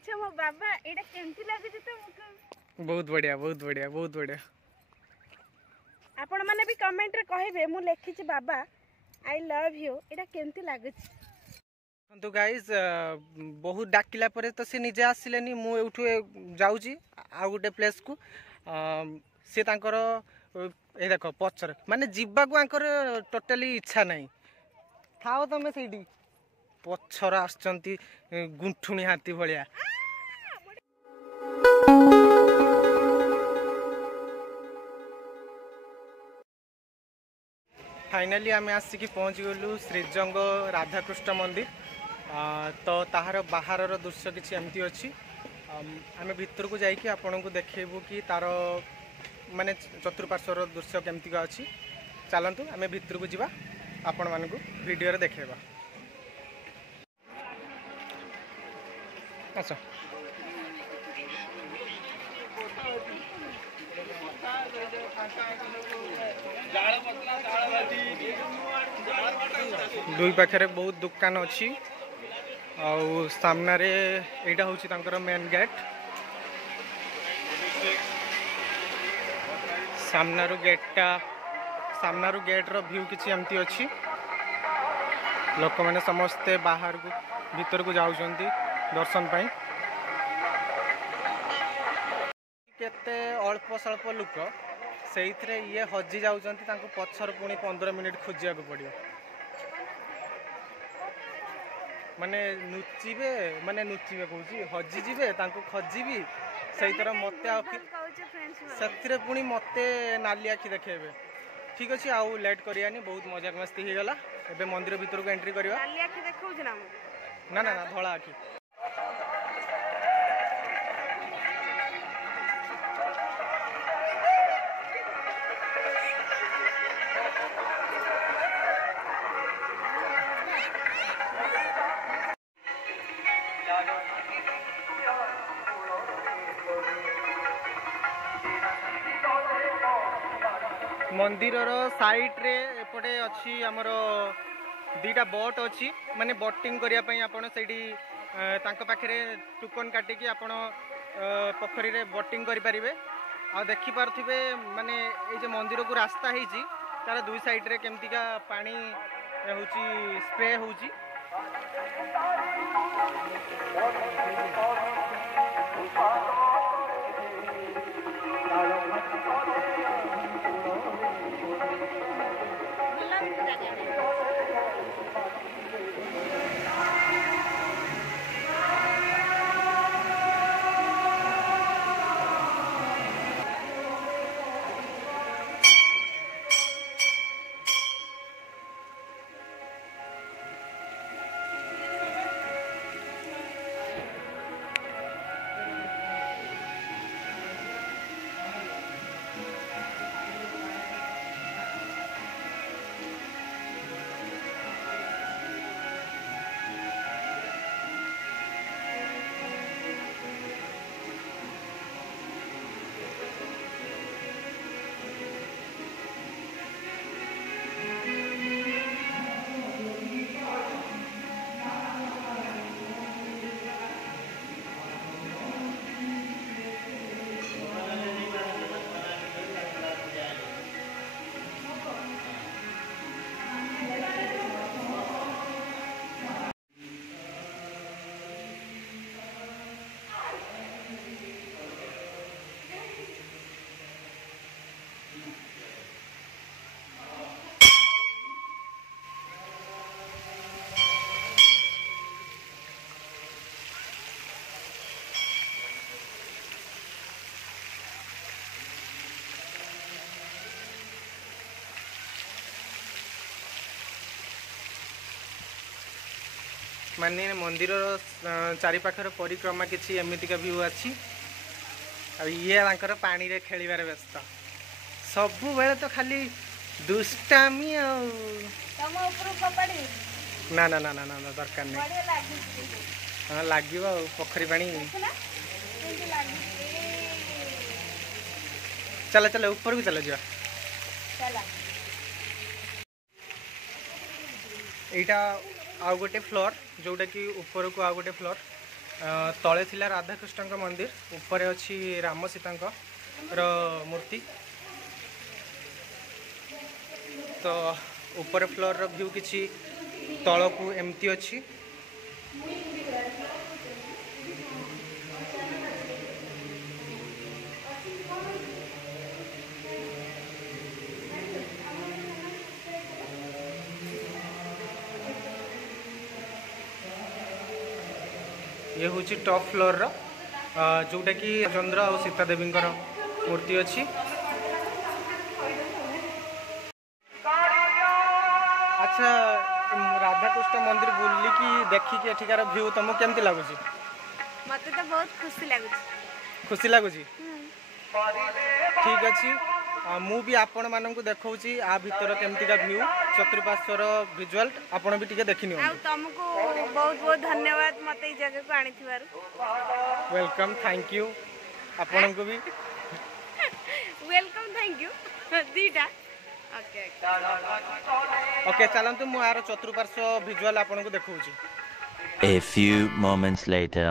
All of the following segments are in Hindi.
अच्छा मो बाबा एटा केमती लागै छ त बहुत बढ़िया बहुत बढ़िया बहुत बढ़िया। आपण माने भी कमेंट रे कहबे मु लेखि छी बाबा आई लव यू एटा केमती लागै छ। तो गाइस बहुत डाकिला परे तो से निजे आसिलेनी मु एठू जाउची आ गोटे प्लेस को से तांकर ए देखो पछर माने जिब्बा को आंकर टोटली इच्छा नहीं थाओ तमे सेठी पछर आछंती गुंठुणी हाथी भलिया। फाइनाली आम आसिक पहुँची गलु श्रीजंग राधाकृष्ण मंदिर तो ताहार बाहर दृश्य किसी एमती अच्छी आम भीतर को जाकि आपण को देखेबू कि तार माने चतुर्पार्श्वर दृश्य केमती का अच्छी चलतु आम भीतर को जावा आपण मानक वीडियो देखेबा। अच्छा दुई पाखे बहुत दुकान अच्छी आउ सामने एटा हूँ तांकर मेन गेट सामनारू गेट रो व्यू किसी एमती अच्छी लोक मैंने समस्ते बाहर को भीतर को जाउछंती दर्शन पाई केते अल्प स्वल्प लोक से ये हजि जाउछंती तांको पछर पुणी 15 मिनिट खोजिया को पड़ियो माने नुचिबे कहूँ हजि जीवे तांको खजिबी सही तरह मते से पुणी मते नाली आखि देखेबे ठीक अच्छे आउ लेट करियानी बहुत मजाक मस्ती हो गला एबे मंदिर भीतर को एंट्री करवा नाली आखि देखौ छ ना ना ना धला आखि मंदिर साइड रे एपटे अच्छी आमर दीटा बोट अच्छी माने बोटिंग करिया पई आपण सेठी तांको पाखरे टोकन काटिकी आपण पोखरी रे बोटिंग करि परिबे आ देखि पारथिबे माने ए जे मंदिर को रास्ता हेची तार दुई साइड रे केमतिका पानी होची स्प्रे होची माने मंदिर चारिपाखर परिक्रमा किसी एमतीका व्यू अच्छी ये पानी रे खेलिबार व्यस्त सबु बेले तो खाली दुष्टामी ना ना ना ना ना दरकार नहीं हाँ लगे पोखरी पानी चल चल ऊपर को चल जा यहाँ आउ गोटे फ्लोर जोटा कि ऊपर को आउ गोटे फ्लोर तले थिला राधाकृष्ण मंदिर ऊपर अच्छी राम सीता मूर्ति। तो ऊपर फ्लोर रो व्यू किछि तल को एमती अच्छी। ये हूँ टॉप फ्लोर रो जोटा कि चंद्र और सीता देवी मूर्ति अच्छी। अच्छा राधाकृष्ण मंदिर बुलिकी देखिकी एठिकार व्यू तुमको केमती लगुच? मते तो बहुत खुशी लगुच। खुशी लगुच? ठीक अच्छी मु भी आपण मानक देखौची आ भीतर केमतीका व्यू चतुर्पार्श्वर विजुअल आपण भी टिके देखिनि। आ तुमको बहुत बहुत धन्यवाद मते ई जगह को आनी थिबारु। वेलकम थैंक यू आपण को भी वेलकम थैंक यू दीटा। ओके ओके चलंतु मु आरो चतुर्पार्श्व विजुअल आपण को देखौची। A few moments later.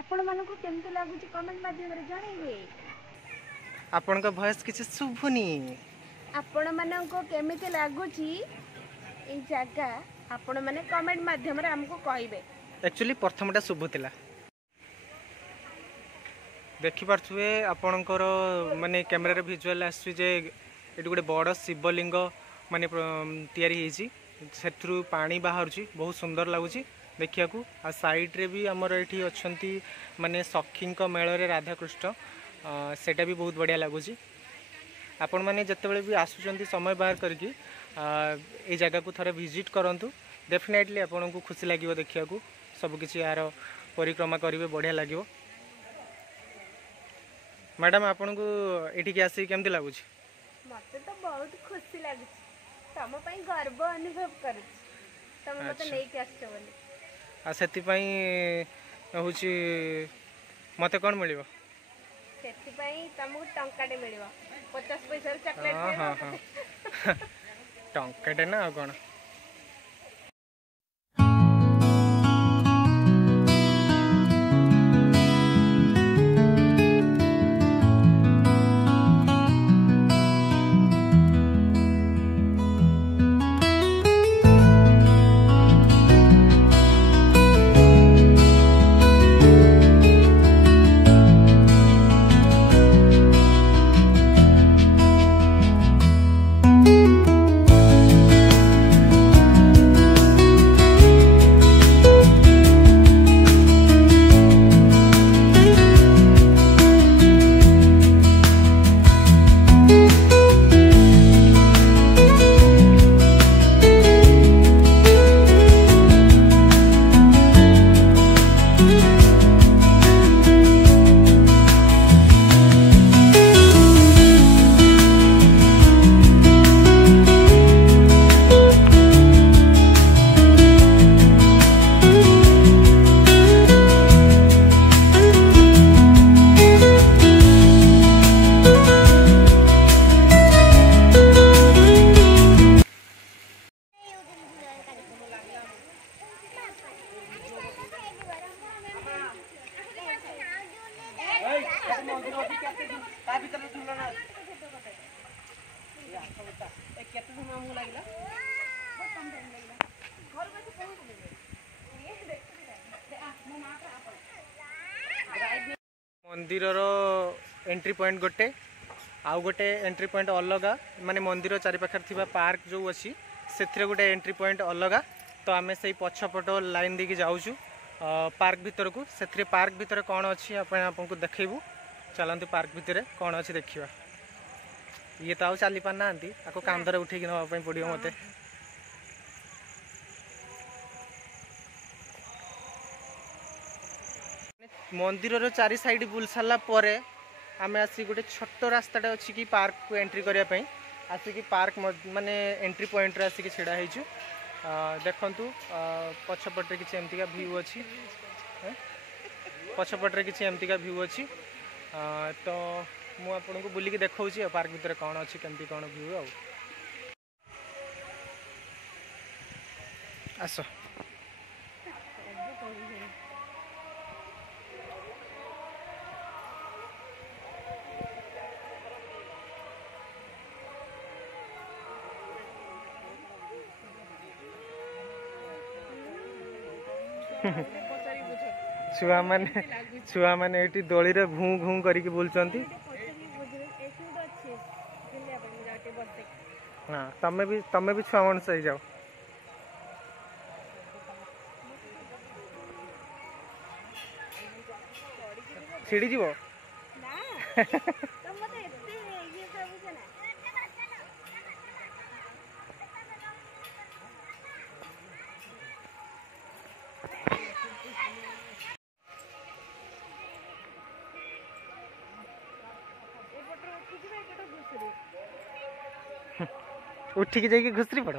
आपण मानको केमते लागुची कमेंट माध्यम रे जणाइबे। आपण का वॉइस किछि सुभुनी। आपण मानको केमिते लागुची ए जगह आपण माने कमेंट माध्यम रे हमको कहिबे। एक्चुअली प्रथमटा शुभुतिला देखि पारथुए आपणकर माने कैमरा रे विजुअल आसु जे एटी गोटे बड़ शिवलिंग माने तयारी हेची सेथरु पानी बाहरची बहुत सुंदर लागुची देखिया को। आ साइड रे भी हमर एठी अछंती माने सखींक मेळ रे राधा कृष्ण सेटा भी बहुत बढ़िया लगुची। आपण माने जत्तेबेले भी आसुचंती समय बाहर करके ए जगह को थोड़ा विजिट करंतु डेफिनेटली आपन को खुशी लागिवो देखिया को सब किछि यार परिक्रमा करिवे बढ़िया लागिवो। मैडम आपन को एठी के आसी केमति लागुची? मते तो बहुत खुशी लागुची तम पई गर्व अनुभव करू तम मते नै के आछो बोली आ सेति पई होची मते कोन मिलिवो? सेति पई तमु टंकाटे मिलिवो 50 पैसा रे चॉकलेट हां हां हां टंकाटे ना कोन मंदिर एंट्री पॉइंट गोटे आउ गोटे एंट्री पॉइंट अलग माने मंदिर चारिपाखर थिबा पार्क जो अच्छी से गोटे एंट्री पॉइंट अलग। तो आम से पछपट लाइन देकी जाऊँ पार्क भीतर को से पार्क भीतर कौन अच्छी आपको देखू चलते पार्क भितर कौन अच्छी देखा ये तो चली पार ना आपको कांधरे उठेक नापी पड़ो मत मंदिर चारि साइड बुल सारा आम आसी गोटे छोट रास्ताटे अच्छी कि पार्क को एंट्री करने आसिक पार्क माने एंट्री पॉइंट रे आसिक छिड़ा होइछु। देखंतु पछपटे किछि एमतिका व्यू अछि पछपटे किछि एमतिका व्यू अछि। तो मु आपनको बुलिकी देखौछि पार्क भीतर कौन अच्छी केमती कौन व्यू आ आस छुआ माने एटी दोली रे घू घू करिक बुलचंती। हाँ तमे भी छुआ मन सही जाओ छिड़ी जीवो उठिकी जाइए घुसरी पड़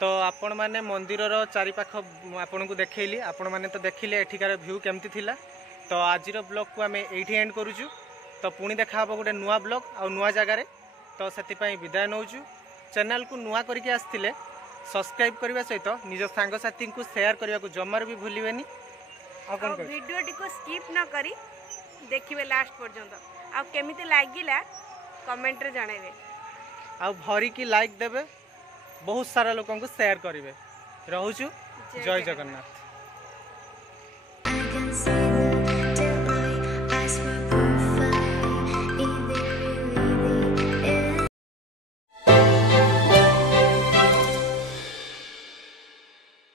तो आपण माने मंदिर चारिपाख आपन को देखली आपण माने तो देखिले एठिकार व्यू केमती थिला। तो आज ब्लॉग को आम ये एंड करूँ। तो पुणी देखा गोटे नुआ ब्लॉग आ नुआ जगार। तो से विदाय नौचु। चैनल को नुआ करके आसते सब्सक्राइब करने सहित निज सांगसाथी को शेयर करने को जमार भी भूलिबेनी। वीडियो टी को स्किप न करी देखिए लास्ट पर्यंत आ केमिति लागिला कमेंट रे जणाइबे आ भरी की लाइक देबे बहुत सारा लोगों को शेयर करेंगे। रोचु जय जगन्नाथ।